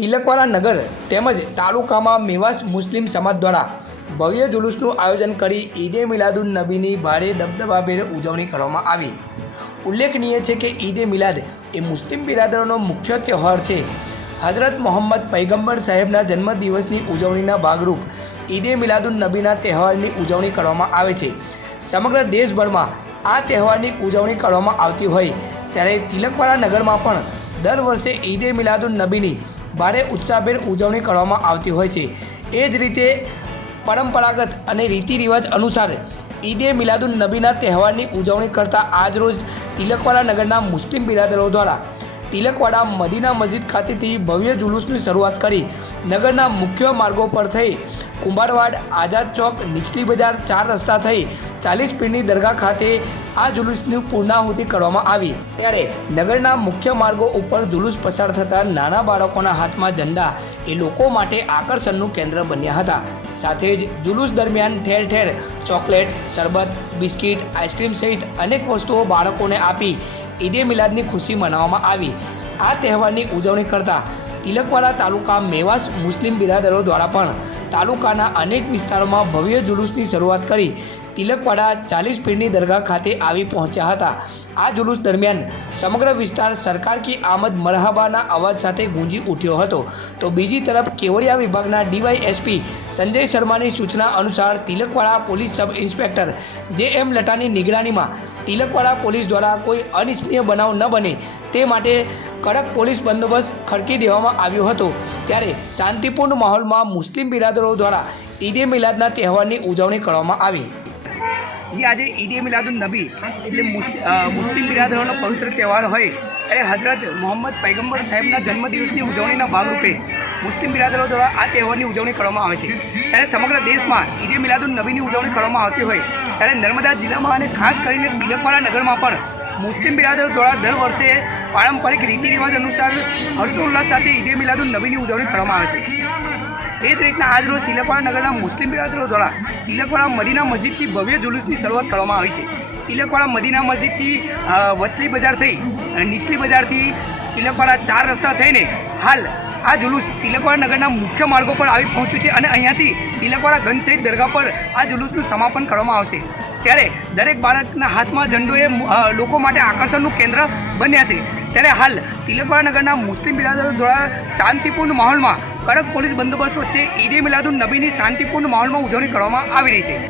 તિલકવાડા નગર તેમજ તાલુકામાં મેવાસ મુસ્લિમ સમાજ દ્વારા ભવ્ય જુલુસનું આયોજન કરી ઈદે મિલાદુન નબીની ભારે દબદબાભેર ઉજવણી કરવામાં આવી. ઉલ્લેખનીય છે કે ઈદે મિલાદ એ મુસ્લિમ બિરાદરોનો મુખ્ય તહેવાર છે. હજરત મોહમ્મદ પૈગંબર સાહેબના જન્મદિવસની ઉજવણીના ભાગરૂપ ઈદે મિલાદુન નબીના તહેવારની ઉજવણી કરવામાં આવે છે. સમગ્ર દેશભરમાં આ તહેવારની ઉજવણી કરવામાં આવતી હોય ત્યારે તિલકવાડા નગરમાં પણ દર વર્ષે ઈદે મિલાદુન નબીની ભારે ઉત્સાહભેર ઉજવણી કરવામાં આવતી હોય છે. એ જ રીતે પરંપરાગત અને રીતિ રિવાજ અનુસાર ઈદે મિલાદુન નબીના તહેવારની ઉજવણી કરતા આજરોજ તિલકવાડા નગરના મુસ્લિમ બિરાદરો દ્વારા તિલકવાડા મદીના મસ્જિદ ખાતેથી ભવ્ય જુલુસની શરૂઆત કરી નગરના મુખ્ય માર્ગો પર થઈ કુંભારવાડ, આઝાદ ચોક, નીચલી બજાર ચાર રસ્તા થઈ ચાલીસ પીરની દરગાહ ખાતે આ જુલુસની પૂર્ણાહુતિ કરવામાં આવી. ત્યારે નગરના મુખ્ય માર્ગો ઉપર જુલુસ પસાર થતાં નાના બાળકોના હાથમાં ઝંડા એ લોકો માટે આકર્ષણનું કેન્દ્ર બન્યા હતા. સાથે જ જુલુસ દરમિયાન ઠેર ઠેર ચોકલેટ, શરબત, બિસ્કિટ, આઈસ્ક્રીમ સહિત અનેક વસ્તુઓ બાળકોને આપી ઈદે મિલાદની ખુશી મનાવવામાં આવી. આ તહેવારની ઉજવણી કરતા તિલકવાડા તાલુકા મેવાસ મુસ્લિમ બિરાદરો દ્વારા પણ તાલુકાના અનેક વિસ્તારોમાં ભવ્ય જુલુસની શરૂઆત કરી તિલકવાડા ચાલીસ પીરની દરગાહ ખાતે આવી પહોંચ્યા હતા. આ જુલુસ દરમિયાન સમગ્ર વિસ્તાર સરકાર કી આમદ મરહબાના અવાજ સાથે ગુંજી ઉઠ્યો હતો. તો બીજી તરફ કેવડિયા વિભાગના ડીવાયએસપી સંજય શર્માની સૂચના અનુસાર તિલકવાડા પોલીસ સબ ઇન્સ્પેક્ટર જે એમ લટાની નિગરાનીમાં તિલકવાડા પોલીસ દ્વારા કોઈ અનિચ્છનીય બનાવ ન બને તે માટે કડક પોલીસ બંદોબસ્ત ખડકી દેવામાં આવ્યો હતો. ત્યારે શાંતિપૂર્ણ માહોલમાં મુસ્લિમ બિરાદરો દ્વારા ઈદે મિલાદના તહેવારની ઉજવણી કરવામાં આવી. જે આજે ઈદે મિલાદુન નબી, એટલે મુસ- મુસ્લિમ બિરાદરોનો પવિત્ર તહેવાર હોય એ હજરત મોહમ્મદ પૈગંબર સાહેબના જન્મદિવસની ઉજવણીના ભાગરૂપે મુસ્લિમ બિરાદરો દ્વારા આ તહેવારની ઉજવણી કરવામાં આવે છે. ત્યારે સમગ્ર દેશમાં ઈદે મિલાદુન નબીની ઉજવણી કરવામાં આવતી હોય, ત્યારે નર્મદા જિલ્લામાં અને ખાસ કરીને તિલકવાડા નગરમાં પણ મુસ્લિમ બિરાદરો દ્વારા દર વર્ષે પારંપરિક રીતિ રિવાજ અનુસાર હર્ષોલ્લાસ સાથે ઈદે મિલાદુન નબીની ઉજવણી કરવામાં આવે છે. એ જ રીતના આજ રોજ તિલકવાડા નગરના મુસ્લિમ બિરાદરો દ્વારા તિલકવાડા મદીના મસ્જિદથી ભવ્ય જુલુસની શરૂઆત કરવામાં આવી છે. તિલકવાડા મદીના મસ્જિદથી વસલી બજાર થઈ નીચલી બજારથી તિલકવાડા ચાર રસ્તા થઈને હાલ આ જુલુસ તિલકવાડા નગરના મુખ્ય માર્ગો પર આવી પહોંચ્યું છે અને અહીંયાથી તિલકવાડા ગંજ સહિત દરગાહ પર આ જુલુસનું સમાપન કરવામાં આવશે. ત્યારે દરેક બાળકના હાથમાં ઝંડો એ લોકો માટે આકર્ષણનું કેન્દ્ર બન્યા છે. ત્યારે હાલ તિલકવાડા નગરના મુસ્લિમ બિરાદરો દ્વારા શાંતિપૂર્ણ માહોલમાં કડક પોલીસ બંદોબસ્ત વચ્ચે ઈદે મિલાદુન નબીની શાંતિપૂર્ણ માહોલમાં ઉજવણી કરવામાં આવી રહી છે.